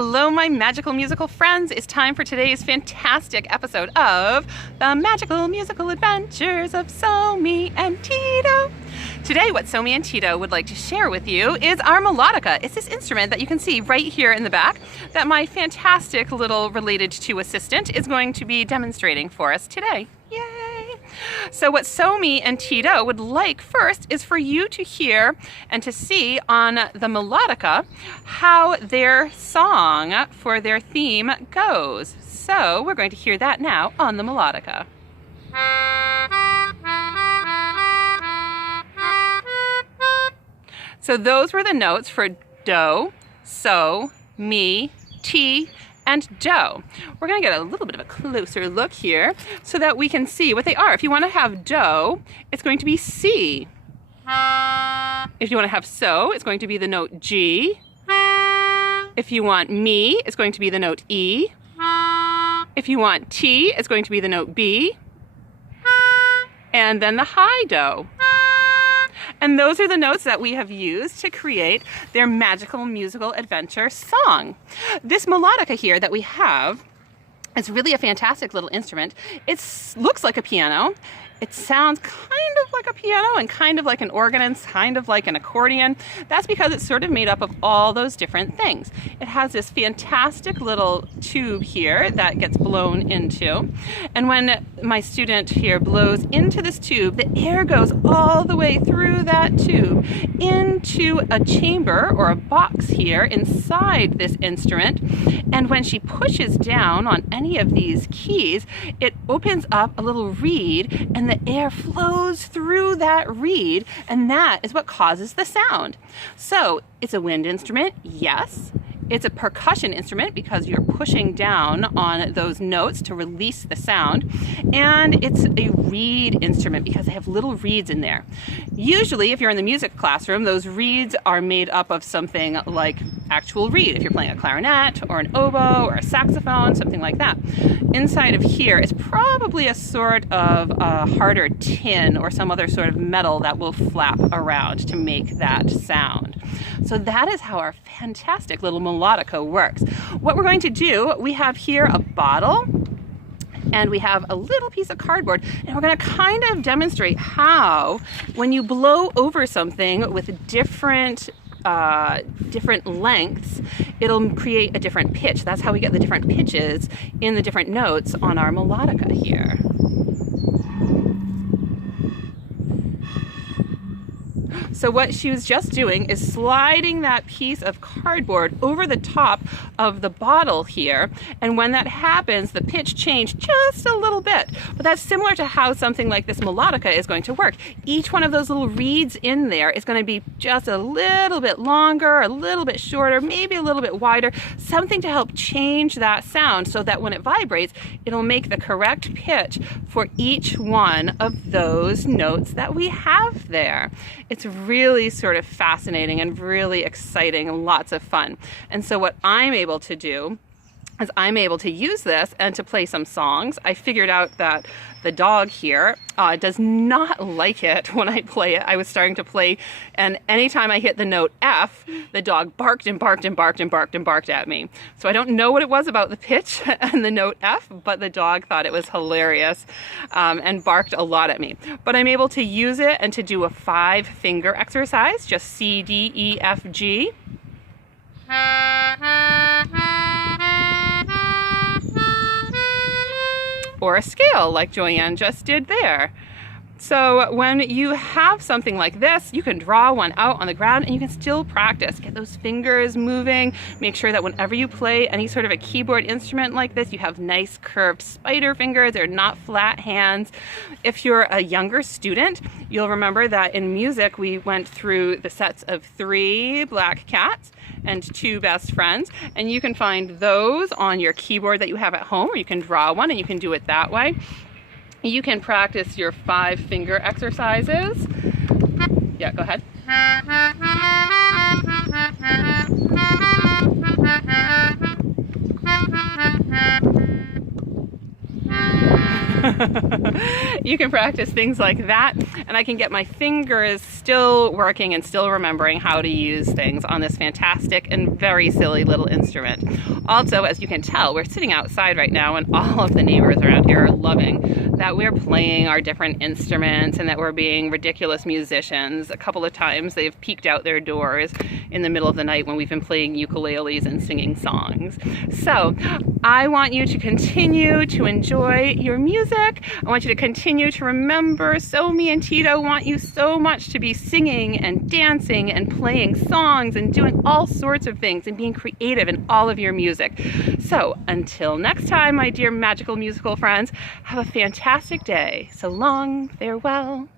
Hello, my magical musical friends. It's time for today's fantastic episode of The Magical Musical Adventures of Somi and Tito. Today, what Somi and Tito would like to share with you is our melodica. It's this instrument that you can see right here in the back that my fantastic little related to assistant is going to be demonstrating for us today. Yay! So what Somi and Tito would like first is for you to hear and to see on the melodica how their song for their theme goes. So we're going to hear that now on the melodica. So those were the notes for do, so, mi, ti, and do. We're going to get a little bit of a closer look here so that we can see what they are. If you want to have do, it's going to be C. If you want to have so, it's going to be the note G. If you want mi, it's going to be the note E. If you want T, it's going to be the note B. And then the high do. And those are the notes that we have used to create their magical musical adventure song. This melodica here that we have is really a fantastic little instrument. It looks like a piano. It sounds kind of like a piano and kind of like an organ and kind of like an accordion. That's because it's sort of made up of all those different things. It has this fantastic little tube here that gets blown into. And when my student here blows into this tube, the air goes all the way through that tube into a chamber or a box here inside this instrument. And when she pushes down on any of these keys, it opens up a little reed and the air flows through that reed, and that is what causes the sound. So it's a wind instrument, yes. It's a percussion instrument because you're pushing down on those notes to release the sound. And it's a reed instrument because they have little reeds in there. Usually, if you're in the music classroom, those reeds are made up of something like actual reed. If you're playing a clarinet or an oboe or a saxophone, something like that. Inside of here is probably a sort of a harder tin or some other sort of metal that will flap around to make that sound. So that is how our fantastic little melodica works. What we're going to do, we have here a bottle and we have a little piece of cardboard, and we're going to kind of demonstrate how when you blow over something with different lengths, it'll create a different pitch. That's how we get the different pitches in the different notes on our melodica here. So what she was just doing is sliding that piece of cardboard over the top of the bottle here. And when that happens, the pitch changed just a little bit. But that's similar to how something like this melodica is going to work. Each one of those little reeds in there is going to be just a little bit longer, a little bit shorter, maybe a little bit wider, something to help change that sound so that when it vibrates, it'll make the correct pitch for each one of those notes that we have there. It's really sort of fascinating and really exciting and lots of fun. And so what I'm able to do is I'm able to use this and to play some songs. I figured out that the dog here does not like it when I play it. I was starting to play, and anytime I hit the note F, the dog barked and barked and barked and barked and barked at me. So I don't know what it was about the pitch and the note F, but the dog thought it was hilarious and barked a lot at me. But I'm able to use it and to do a 5-finger exercise, just C, D, E, F, G. Or a scale like Joanne just did there. So when you have something like this, you can draw one out on the ground and you can still practice. Get those fingers moving. Make sure that whenever you play any sort of a keyboard instrument like this, you have nice curved spider fingers. They're not flat hands. If you're a younger student, you'll remember that in music, we went through the sets of 3 black cats and 2 best friends, and you can find those on your keyboard that you have at home, or you can draw one and you can do it that way. You can practice your 5-finger exercises. Yeah, go ahead. You can practice things like that, and I can get my fingers still working and still remembering how to use things on this fantastic and very silly little instrument. Also, as you can tell, we're sitting outside right now, and all of the neighbors around here are loving that we're playing our different instruments and that we're being ridiculous musicians. A couple of times they've peeked out their doors in the middle of the night when we've been playing ukuleles and singing songs. So I want you to continue to enjoy your music. I want you to continue to remember, so me and Tito want you so much to be singing and dancing and playing songs and doing all sorts of things and being creative in all of your music. So until next time, my dear magical musical friends, have a fantastic day. So long, farewell.